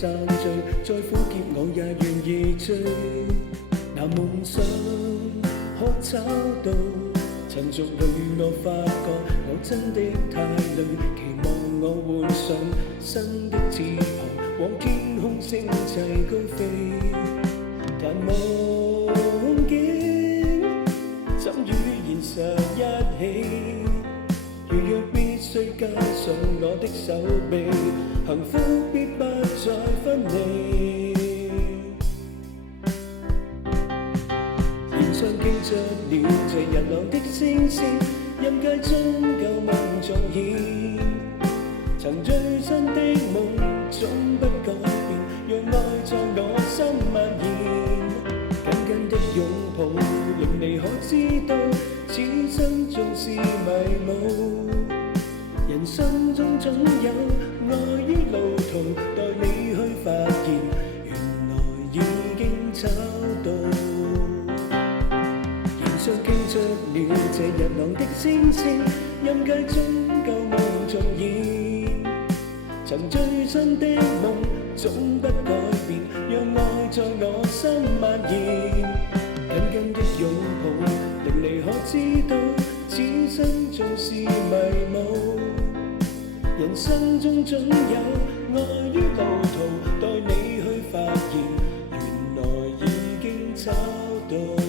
散聚，再苦澀我也願意追。那夢想可找到，塵俗裏我發覺我真的太累，期望我換上新的翅膀，往天空星際高飛。但夢境怎與現實一起？如若必須加上我的手臂，幸福必不再分離。臉上記着了這日落的星星，音階終究夢重現。曾最真的夢總不改變，讓愛在我心蔓延。緊緊的擁抱，令你可知道，此生縱是迷霧。人生中總有愛於路途，待你去發現，原來已經找到。臉上記着了這日朗的星星，音階終究夢重現。曾最真的夢總不改變，讓愛在我心蔓延。緊緊的擁抱，令你可知道，此生縱是迷霧。人生中總有愛於路途，待你去發現，原來已經找到。